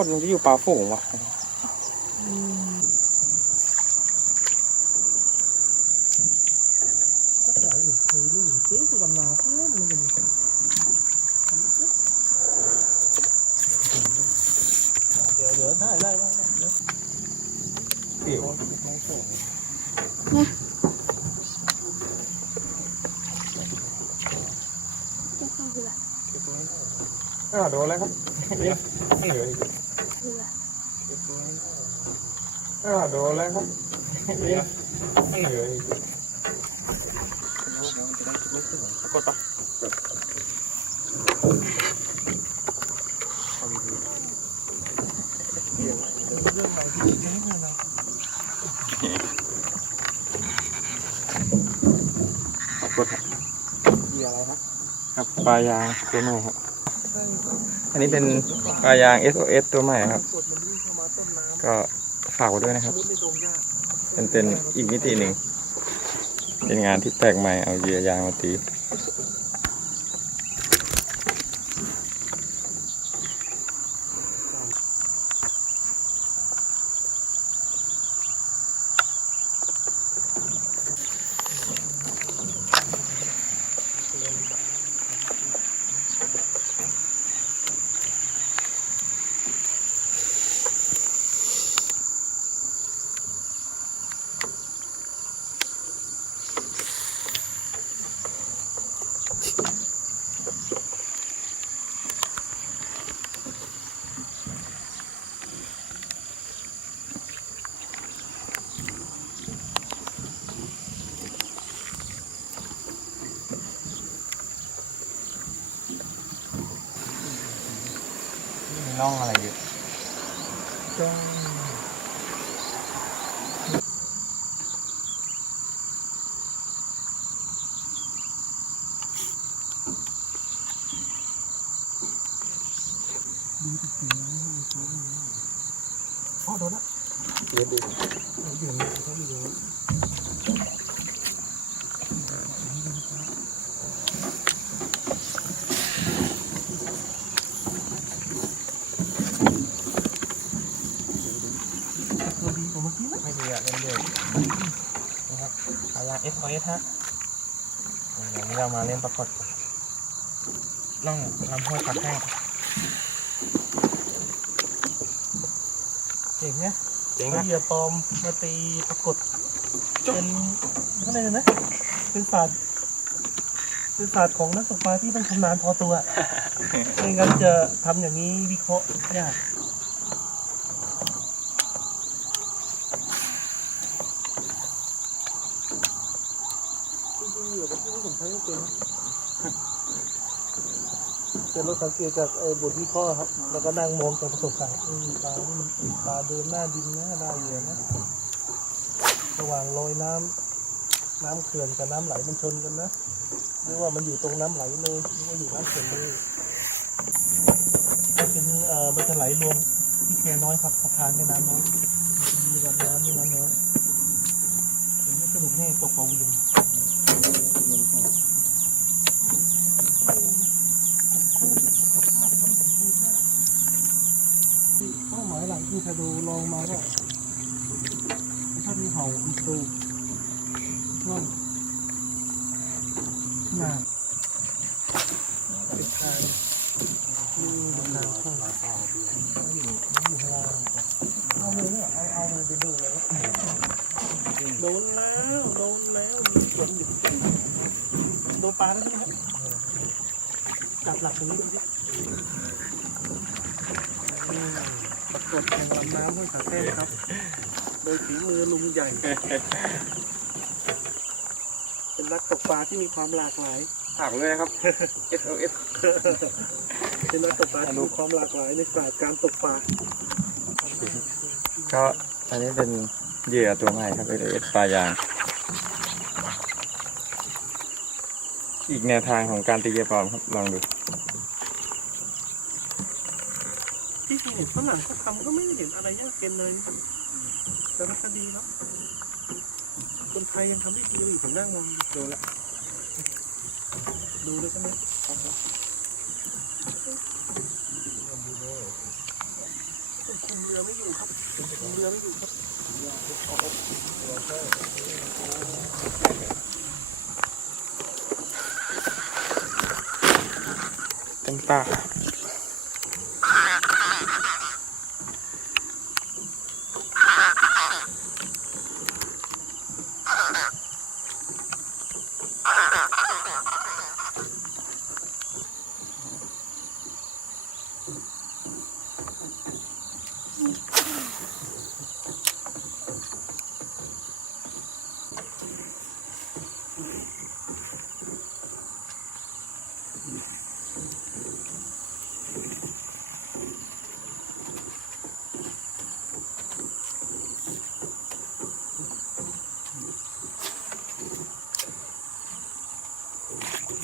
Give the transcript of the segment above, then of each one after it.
กดมันจะอยู่ปลาฝูงวะถ้าไหนอื่นเคยรุ่นเจ๊สุวรรณาเขาเล่นมันกันเดี๋ยวเดี๋ยวได้ได้ได้ได้เดี๋ยวปิวโอ้ยเป็นท้องส่งจะเข้าเรือเก็บไว้หน่อยอ้าวโดนแล้วครับเอ๊ะเหลืออีกเรือเก็บไว้หน่อยอ้าวโดนแล้วครับเอ๊ะเหลืออีกกดปะเรื่องใหม่ที่ไม่ให้เรากดครับเหยื่ออะไรครับ ครับปลายางตัวใหม่ครับใช่ อันนี้เป็นปลายาง SOS ตัวใหม่ครับ ก็ฝากไว้ด้วยนะครับ เป็นเป็นอีกมิติหนึ่ง เป็นงานที่แปลกใหม่เอาเหยื่อยางมาตี น่องอะไรอยู่จ้าพ่อโดนละเยอะดีเหยื่อมันเขาอยู่ ตัวดีกว่าเมื่อกี้ไหม ไม่ดีอะเล่นเดือดนะครับปลายาง SOS ฮะอย่างนี้เรามาเล่นปรากฏล่องลำห้วยปักแห้งเจ๋งเนี่ยเจ๋งเอานะเหยื่อปลอมมาตีปรากฏเป็นอะไรนะเป็นศาสตร์เป็นศาสตร์ของนักตกปลาที่ต้องชำนาญพอตัวไม่งั้นจะทำอย่างนี้วิเคราะห์ยาก จริงๆเหยื่อแบบที่ผมใช้ไม่เป็นราสังเกตจากไอ้บทวิเคราะห์ครับ แล้วก็นั่งมองจากประสบการณ์อืมปลานี่มันปลาเดินหน้าดินนะได้เหยื่อนะ ระหว่างลอยน้ำน้ำเขื่อนกับน้ำไหลมันชนกันนะไม่ว่ามันอยู่ตรงน้ำไหลเลยหรือว่าอยู่น้ำเขื่อนเลยมันเป็นเอ่อมันจะไหลรวมที่แควน้อยครับสะพานแม่น้ำน้อยมีระดับน้ำแม่น้ำน้อยอย่างนี้สนุกแน่ตกปลาเวียนเป้าหมายห ลักคือถ้าดูลองมาก็ถ้ามีเห่ามีตูก็หนาเป็นทางมีทางเข้าอยู่อยู่ข้างล่างเอาเลยเนี่ยเอาเอาเลยไปดูเลยโดนแล้วโดนแล้วมีสวนอยู่โดนปลาแล้วใช่ไหมจับหลักตรงนี้ดูดิ อืมปรากฏแข่งลำน้ำห้วยขาแท้ครับ โดยฝีมือลุงใหญ่ เป็นนักตกปลาที่มีความหลากหลายฝากไว้ด้วยนะครับ SOS เป็นนักตกปลาที่มีความหลากหลายในศาสตร์การตกปลา ก็อันนี้เป็นเหยื่อตัวใหม่ครับ SOS ปลายาง อีกแนวทางของการตีเหยื่อปลอมครับ ลองดู ที่เห็นฝรั่งเขาทำก็ไม่ได้เห็นอะไรยากเกินเลยแต่มันก็ดีครับคนไทยยังทำได้ดีเลยผมนั่งลองดูละดูเลยใช่ไหมครับไม่อยู่ครับคุณเรือไม่อยู่ครับเต็มปา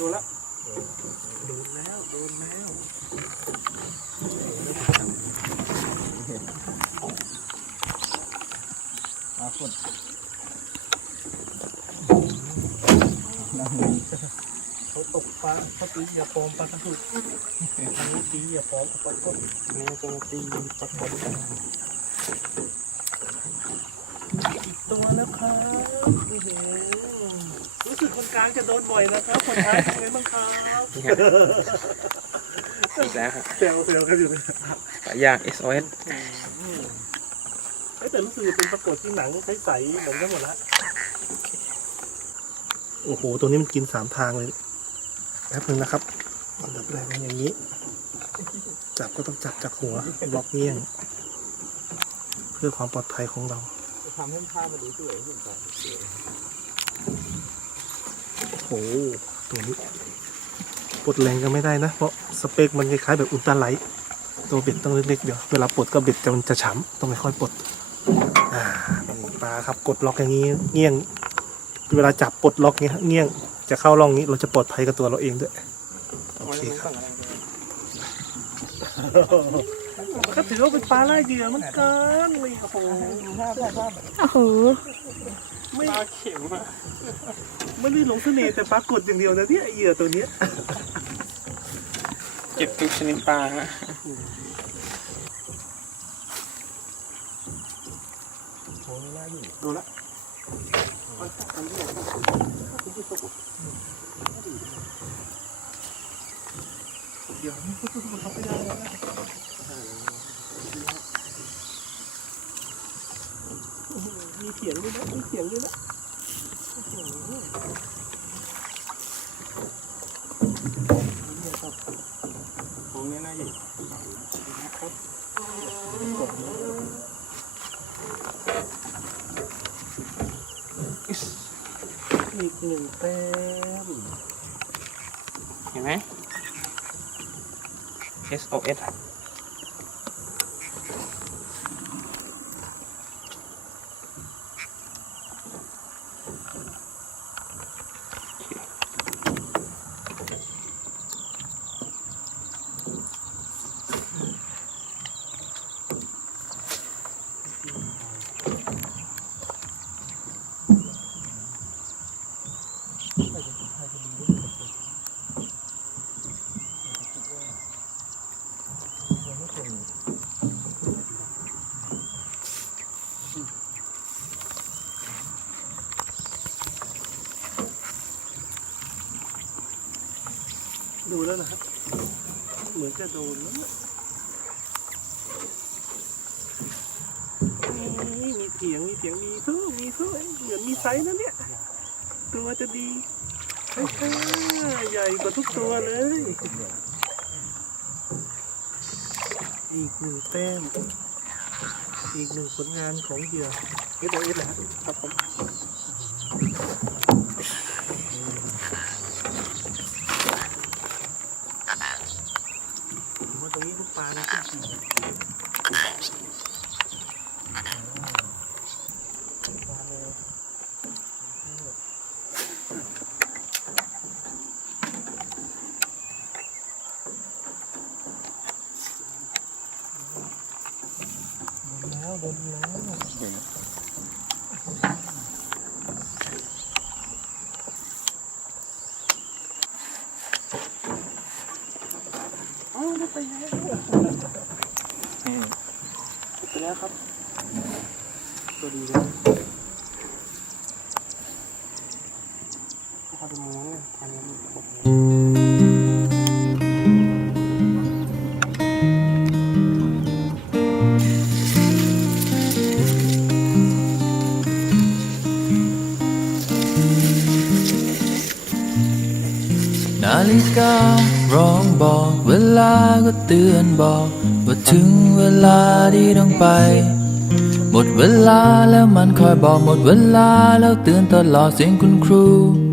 กโดนละโดนแล้วโดนแล้วมาฝนเขาตกปลาเขาตีเหยื่อปอมปลากระสุนอันนี้ตีเหยื่อปอมปลากระสุนนี่จะตีปรากฏกันอีกตัวแล้วครับ รู้สึกคนกลางจะโดนบ่อยนะครับคนท้ายเป็นไงบ้างครับอีกแล้วครับเซลเซลกันอยู่เลยปลาย่าง SOS เอ้ยแต่รู้สึกเป็นปรากฏที่หนังใสๆเหมือนกันหมดละโอ้โห ตัวนี้มันกินสามทางเลยแป๊บนึงนะครับอันดับแรกเป็นอย่างนี้ จับก็ต้องจับจากหัวบล็อกเงี้ยง เพื่อความปลอดภัยของเราทำให้ภาพมันดูสวยขึ้นไป โอ้โหตัวนี้ปลดแรงก็ไม่ได้นะ เพราะสเปคมันคล้ายๆแบบอุลตร้าไลท์ตัวเบ็ดต้องเล็กๆเดี๋ยวเวลาปลดก็เบ็ดจะมันจะฉ่ำต้องค่อยๆปลดอ่านี่ปลาครับกดล็อกอย่างนี้เงี้ยง เวลาจับปลดล็อกเงี้ยเงี้ยงจะเข้าร่องนี้เราจะปลอดภัยกับตัวเราเองด้วยโอเคครับก็ถือว่าเป็นปลาล่าเหยื่อเหมือนกันเลยโอ้โหโอ้โหไม่ปลาเข็มอะ ไม่ได้หลงเสน่ห์แต่ปรากฏอย่างเดียวนะเนี่ยไอ้เหยื่อตัวเนี้ยเก็บทุกชนิดปลาฮะดูละเดี๋ยวเขาไปได้แล้วมีเสียงด้วยนะมีเสียงด้วยนะ ตรงนี้น่าอยู่อีกหนึ่งแต้มเห็นไหม SOS ดูแล้วนะครับ เหมือนจะโดนแล้วมีเสียงมีเสียงมีสู้มีสู้เหมือนมีไซส์นะเนี่ย ตัวจะดีใช่ค่ใหญ่กว่าทุกตัวเลยอีกหนึ่งแต้มอีกหนึ่งผลงานของเหยื่อเอสโอเอสนะครับผมว่าตรงนี้ลูกปลาเนี่ยขึ้นสีโดนแล้วโดนแล้วเอ้า ได้ไปแล้วอืมไปแล้วครับ ตัวดีนะเขาจะมองเนี่ยอันนี้มันปกเลยนาฬิการ้องบอกเวลาก็เตือนบอก ถึงเวลาที่ต้องไป หมดเวลาแล้วมันคอยบอกหมดเวลาแล้วเตือนตลอดเสียงคุณครู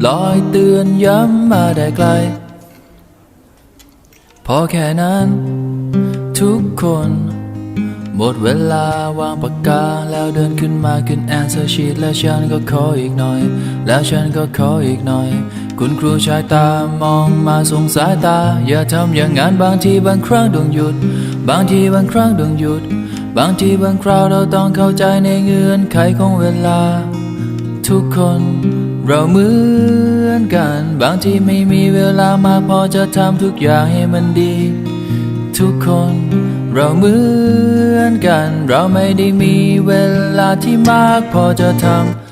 ลอยเตือนย้ำมาได้ไกล พอแค่นั้น ทุกคน หมดเวลาวางปากกา แล้วเดินขึ้นมาขึ้นแอนเซอร์ชีตและฉันก็ขออีกหน่อย แล้วฉันก็ขออีกหน่อยคุณครูชายตามองมาส่งสายตา อย่าทำอย่างนั้นบางทีบางครั้งต้องหยุด บางทีบางครั้งต้องหยุด บางทีบางคราวเราต้องเข้าใจในเงื่อนไขของเวลา ทุกคนเราเหมือนกัน บางทีไม่มีเวลามากพอจะทำทุกอย่างให้มันดี ทุกคนเราเหมือนกัน เราไม่ได้มีเวลาที่มากพอจะทำ